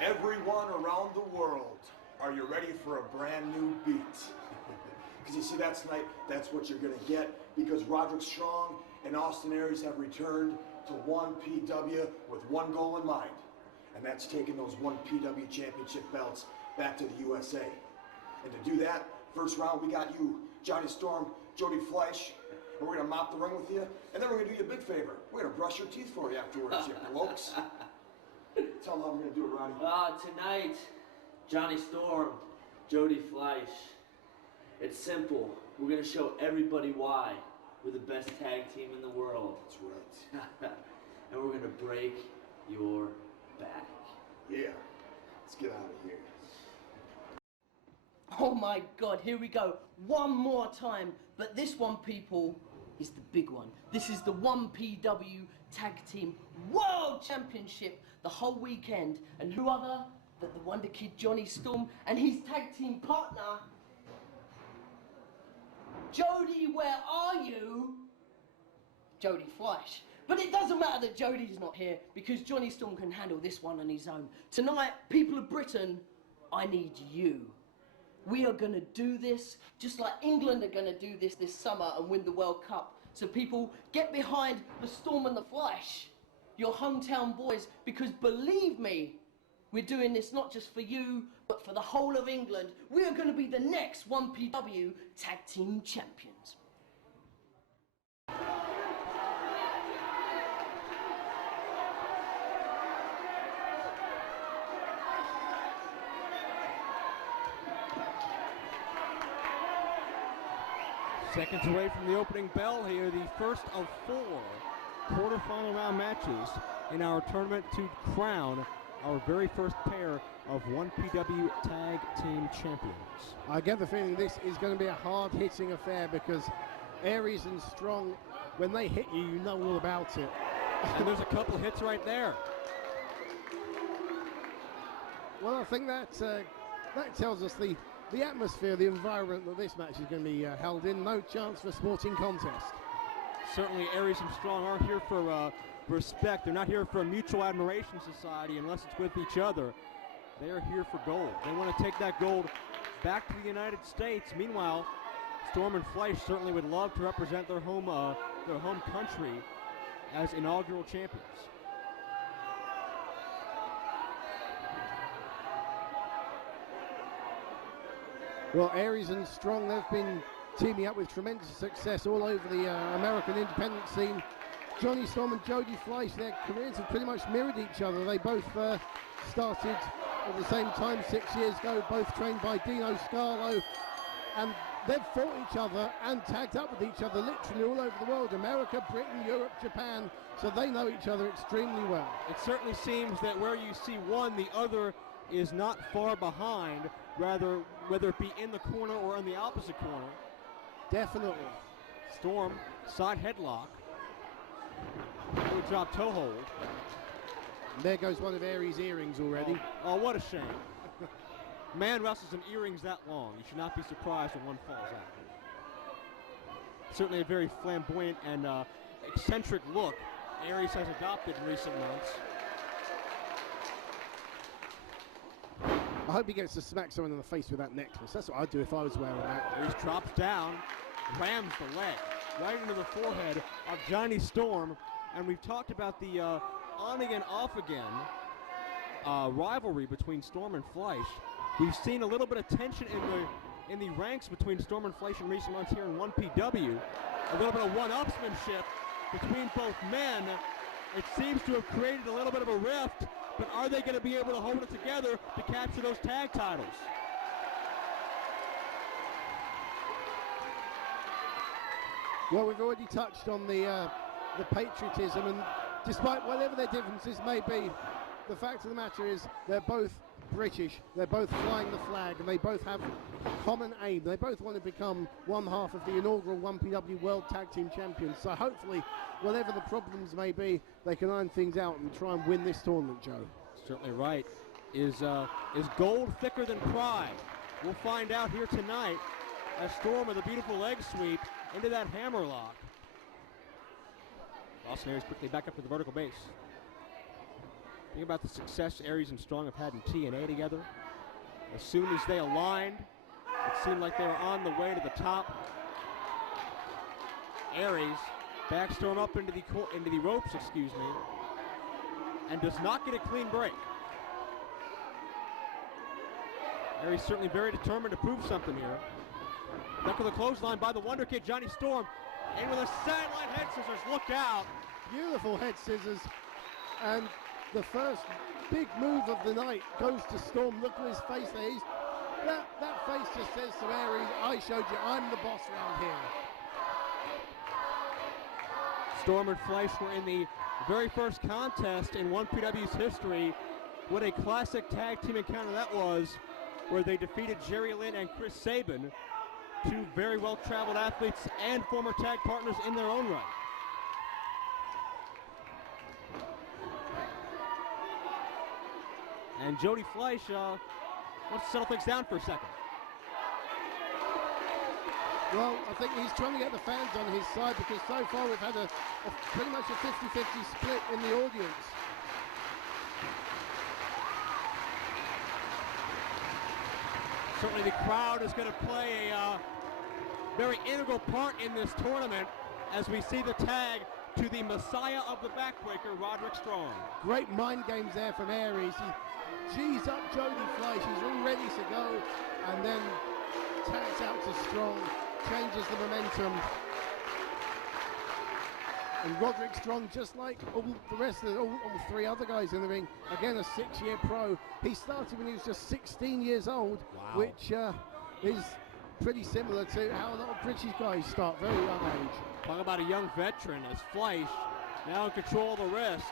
Everyone around the world, are you ready for a brand new beat? Because you see, that's what you're going to get, because Roderick Strong and Austin Aries have returned to 1PW with one goal in mind, and that's taking those 1PW championship belts back to the USA. And to do that, first round we got you, Jonny Storm, Jody Fleisch, and we're going to mop the ring with you, and then we're going to do you a big favor. We're going to brush your teeth for you afterwards, you blokes. Tell them how I'm going to do it, Roddy. Tonight, Jonny Storm, Jody Fleisch. It's simple. We're going to show everybody why we're the best tag team in the world. That's right. And we're going to break your back. Yeah. Let's get out of here. Oh my God, here we go. One more time. But this one, people, is the big one. This is the 1PW Tag Team World Championship the whole weekend. And who other than the Wonderkid Jonny Storm and his tag team partner, Jody, where are you? Jody Fleisch. But it doesn't matter that Jody's not here, because Jonny Storm can handle this one on his own. Tonight, people of Britain, I need you. We are going to do this just like England are going to do this summer and win the World Cup. So people, get behind the Storm and the Fleisch, your hometown boys, because believe me, we're doing this not just for you, but for the whole of England. We are going to be the next 1PW Tag Team Champions. Seconds away from the opening bell here, the first of 4 quarterfinal round matches in our tournament to crown our very first pair of 1PW Tag Team Champions. I get the feeling this is going to be a hard-hitting affair, because Aries and Strong, when they hit you, you know all about it. And there's a couple hits right there. Well, I think that tells us the atmosphere, the environment that this match is going to be held in. No chance for sporting contest. Certainly Aries and Strong aren't here for respect. They're not here for a mutual admiration society unless it's with each other. They are here for gold. They want to take that gold back to the United States. Meanwhile, Storm and Fleisch certainly would love to represent their home country as inaugural champions. Well, Aries and Strong, they've been teaming up with tremendous success all over the American independent scene. Jonny Storm and Jody Fleisch, their careers have pretty much mirrored each other. They both started at the same time 6 years ago, both trained by Dino Scarlo, and they've fought each other and tagged up with each other literally all over the world. America, Britain, Europe, Japan, so they know each other extremely well. It certainly seems that where you see one, the other is not far behind, rather whether it be in the corner or in the opposite corner. Definitely. Storm, side headlock. Good job toe hold. And there goes one of Aries' earrings already. Oh, what a shame. Man wrestles in earrings that long. You should not be surprised when one falls out. Certainly a very flamboyant and eccentric look Aries has adopted in recent months. I hope he gets to smack someone in the face with that necklace. That's what I'd do if I was wearing that. Aries drops down, rams the leg right into the forehead of Jonny Storm. And we've talked about the on again, off again rivalry between Storm and Fleisch. We've seen a little bit of tension in the ranks between Storm and Fleisch in recent months here in 1PW. A little bit of one-upsmanship between both men. It seems to have created a little bit of a rift, but are they going to be able to hold it together to capture those tag titles? Well, we've already touched on the patriotism, and despite whatever their differences may be, the fact of the matter is they're both British, they're both flying the flag, and they both have common aim. They both want to become one half of the inaugural 1PW World Tag Team Champions. So hopefully, whatever the problems may be, they can iron things out and try and win this tournament, Joe. Certainly right. Is gold thicker than pride? We'll find out here tonight as Storm with a beautiful leg sweep into that hammerlock. Austin Aries quickly back up to the vertical base. Think about the success Aries and Strong have had in TNA together. As soon as they aligned, it seemed like they were on the way to the top. Aries backstorm up into the ropes, and does not get a clean break. Aries certainly very determined to prove something here. Back with a clothesline by the Wonderkid, Jonny Storm. In with a satellite head scissors, look out. Beautiful head scissors. And the first big move of the night goes to Storm. Look at his face there. That face just says to Aries, I showed you, I'm the boss around here. Storm and Fleisch were in the very first contest in 1PW's history. What a classic tag team encounter that was, where they defeated Jerry Lynn and Chris Sabin, two very well-traveled athletes and former tag partners in their own right. And Jody Fleisch wants to settle things down for a second. Well, I think he's trying to get the fans on his side, because so far we've had a pretty much a 50-50 split in the audience. Certainly the crowd is going to play a very integral part in this tournament as we see the tag to the Messiah of the Backbreaker, Roderick Strong. Great mind games there from Aries. He G's up Jody Fleisch, he's all ready to go, and then tags out to Strong, changes the momentum. And Roderick Strong, just like all the rest of all three other guys in the ring, again a 6-year pro. He started when he was just 16 years old, wow, which is pretty similar to how a lot of British guys start very young age. Talk about a young veteran as Fleisch now in control of the wrist.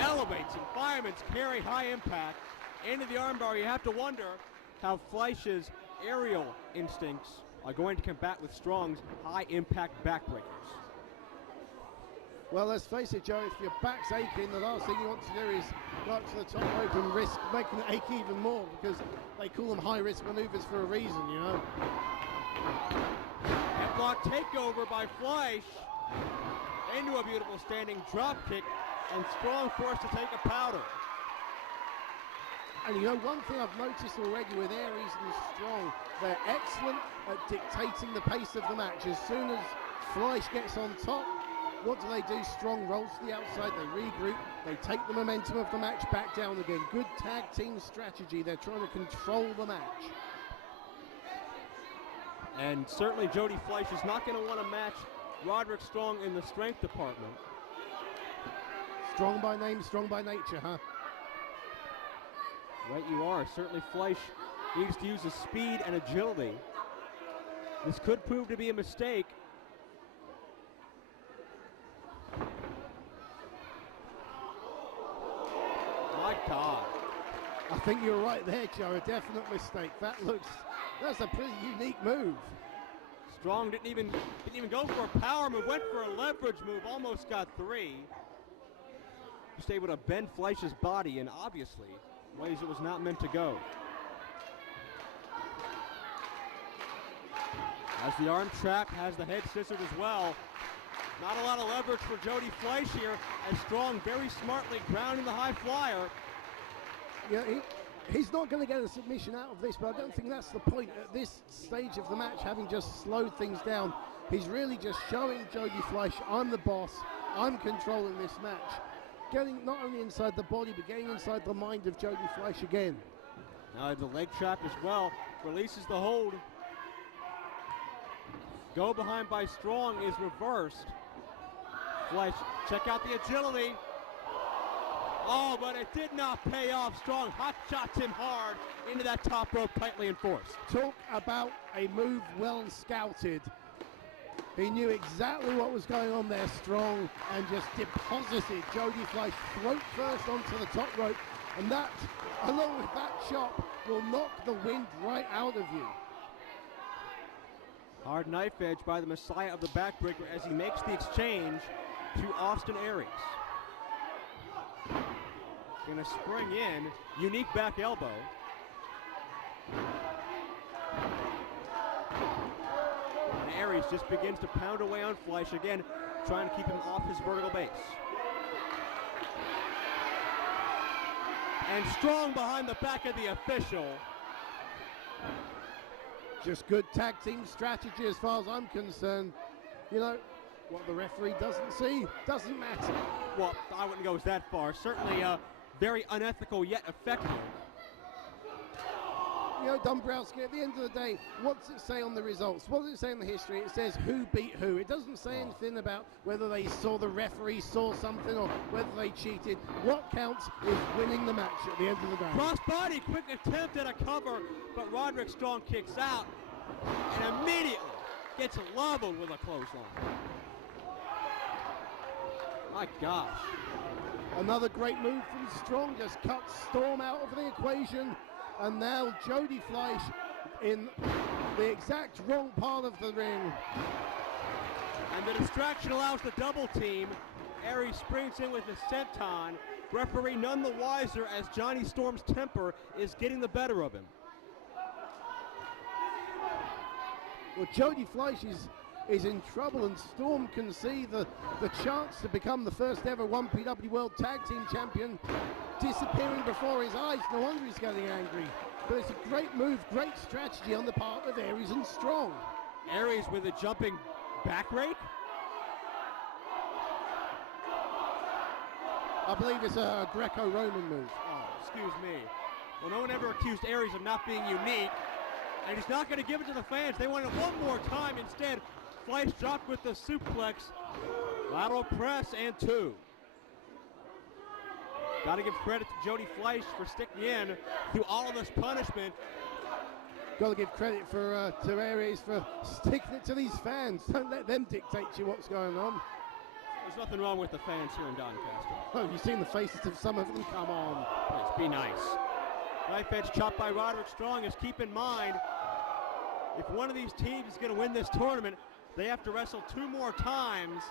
Elevates and fireman's carry, high impact into the armbar. You have to wonder how Fleisch's aerial instincts are going to combat with Strong's high impact backbreakers. Well, let's face it, Joe, if your back's aching, the last thing you want to do is go up to the top rope and risk making it ache even more, because they call them high-risk maneuvers for a reason, you know. Headlock takeover by Fleisch into a beautiful standing drop kick, and Strong forced to take a powder. And you know, one thing I've noticed already with Aries and Strong, they're excellent at dictating the pace of the match. As soon as Fleisch gets on top, what do? Strong rolls to the outside, they regroup, they take the momentum of the match back down again. Good tag team strategy. They're trying to control the match. And certainly Jody Fleisch is not going to want to match Roderick Strong in the strength department. Strong by name, strong by nature, huh? Right you are. Certainly Fleisch needs to use his speed and agility. This could prove to be a mistake. My God. I think you're right there, Joe. A definite mistake. That's a pretty unique move. Strong didn't even go for a power move, went for a leverage move, almost got 3. Just able to bend Fleisch's body in, obviously, ways it was not meant to go. As the arm trap, has the head scissored as well. Not a lot of leverage for Jody Fleisch here, as Strong very smartly grounding the high flyer. Yeah, he's not going to get a submission out of this, but I don't think that's the point. At this stage of the match, having just slowed things down, he's really just showing Jody Fleisch, I'm the boss, I'm controlling this match. Getting not only inside the body, but getting inside the mind of Jody Fleisch again. Now the leg trap as well, releases the hold. Go behind by Strong is reversed. Fleisch, check out the agility. Oh, but it did not pay off. Strong hot shots him hard into that top rope, tightly enforced. Talk about a move well scouted. He knew exactly what was going on there, Strong, and just deposited Jody Fleisch throat first onto the top rope. And that, along with that chop, will knock the wind right out of you. Hard knife edge by the Messiah of the Backbreaker as he makes the exchange to Austin Aries. Gonna spring in, unique back elbow. And Aries just begins to pound away on Fleisch again, trying to keep him off his vertical base. And Strong behind the back of the official. Just good tag team strategy as far as I'm concerned. You know, what the referee doesn't see doesn't matter. Well, I wouldn't go that far. Certainly very unethical yet effective. You know, Dombrowski, at the end of the day, what's it say on the results? What does it say in the history? It says who beat who. It doesn't say anything about whether they saw the referee saw something or whether they cheated. What counts is winning the match at the end of the day. Crossbody, quick attempt at a cover, but Roderick Strong kicks out and immediately gets leveled with a clothesline. My gosh. Another great move from Strong, just cuts Storm out of the equation. And now Jody Fleisch in the exact wrong part of the ring. And the distraction allows the double team. Aries springs in with the senton. Referee none the wiser as Johnny Storm's temper is getting the better of him. Well, Jody Fleisch is in trouble, and Storm can see the chance to become the first ever 1PW World Tag Team Champion disappearing before his eyes. No wonder he's getting angry. But it's a great move, great strategy on the part of Aries and Strong. Aries with a jumping back rake. I believe it's a Greco-Roman move. Oh, excuse me. Well, no one ever accused Aries of not being unique, and he's not going to give it to the fans. They want it one more time instead. Fleisch dropped with the suplex. Lateral press and 2. Got to give credit to Jody Fleisch for sticking in through all of this punishment. Got to give credit to Aries for sticking it to these fans. Don't let them dictate to you what's going on. There's nothing wrong with the fans here in Doncaster. Oh, have you seen the faces of some of them? Come on. Please be nice. Knife edge chop by Roderick Strong. Is keep in mind, if one of these teams is going to win this tournament, they have to wrestle 2 more times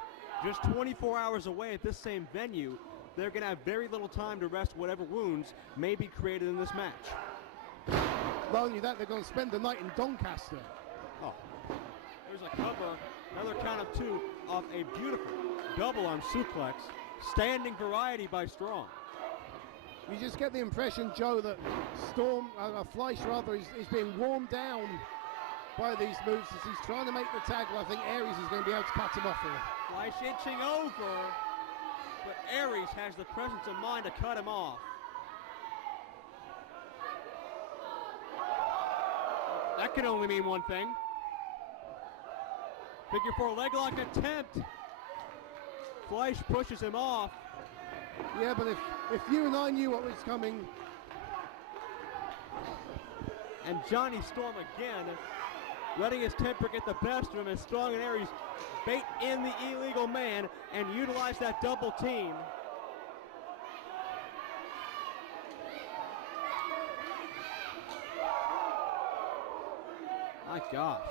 just 24 hours away at this same venue. They're going to have very little time to rest whatever wounds may be created in this match. Not only that, they're going to spend the night in Doncaster. Oh, there's a cover, another count of 2 off a beautiful double arm suplex. Standing variety by Strong. You just get the impression, Joe, that Fleisch rather, is being worn down by these moves as he's trying to make the tag. Well, I think Aries is going to be able to cut him off here. Fleisch inching over, but Aries has the presence of mind to cut him off. That can only mean one thing. Figure 4 leg lock attempt. Fleisch pushes him off. Yeah, but if you and I knew what was coming. And Johnny Storm again, letting his temper get the best of him as Strong and Aries bait in the illegal man and utilize that double team. My gosh.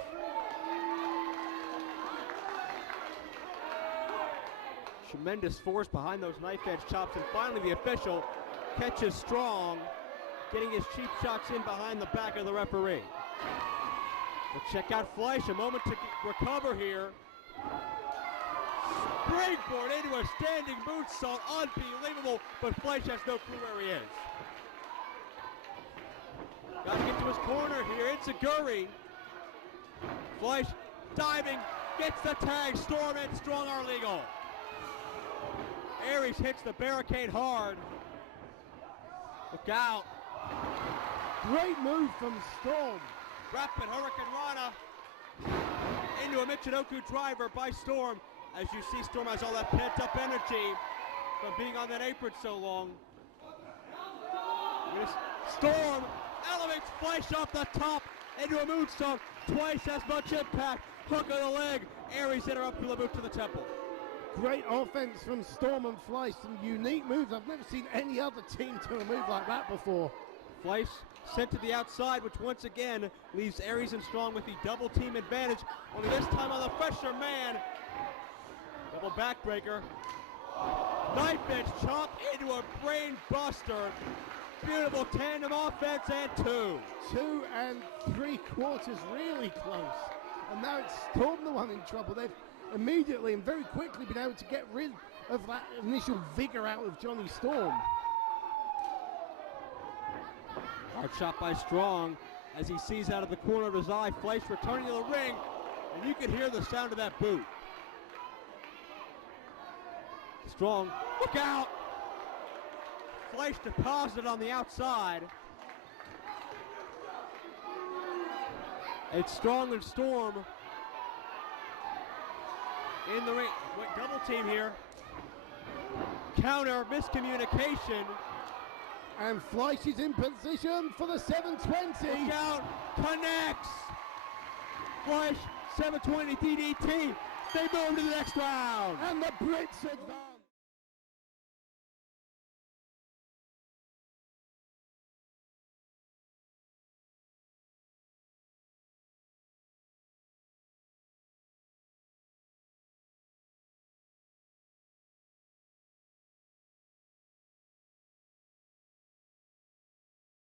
Tremendous force behind those knife edge chops, and finally the official catches Strong, getting his cheap shots in behind the back of the referee. But check out Fleisch, a moment to recover here. Springboard into a standing moonsault, unbelievable, but Fleisch has no clue where he is. Got to get to his corner here, it's a Gurry. Fleisch diving, gets the tag, Storm and Strong are legal. Aries hits the barricade hard. Look out. Great move from Storm. Rapid Hurricane Rana into a Michinoku driver by Storm. As you see, Storm has all that pent-up energy from being on that apron so long. Storm elevates Fleisch off the top into a moonsault. Twice as much impact. Hook of the leg. Aries interrupts the boot to the temple. Great offense from Storm and Fleisch. Some unique moves. I've never seen any other team do a move like that before. Fleisch sent to the outside, which once again leaves Aries and Strong with the double team advantage. Only this time on the fresher man. Double backbreaker. Knife edge chop into a brain buster. Beautiful tandem offense and 2. 2 3/4, really close. And now it's Storm the one in trouble. They've immediately and very quickly been able to get rid of that initial vigor out of Jonny Storm. Hard shot by Strong as he sees out of the corner of his eye Fleisch returning to the ring, and you can hear the sound of that boot. Strong, look out! Fleisch deposited on the outside. It's Strong and Storm in the ring. Wait, double team here. Counter, miscommunication. And Fleisch is in position for the 720. Look out, connects. Fleisch, 720 DDT. They move to the next round. And the Brits advance.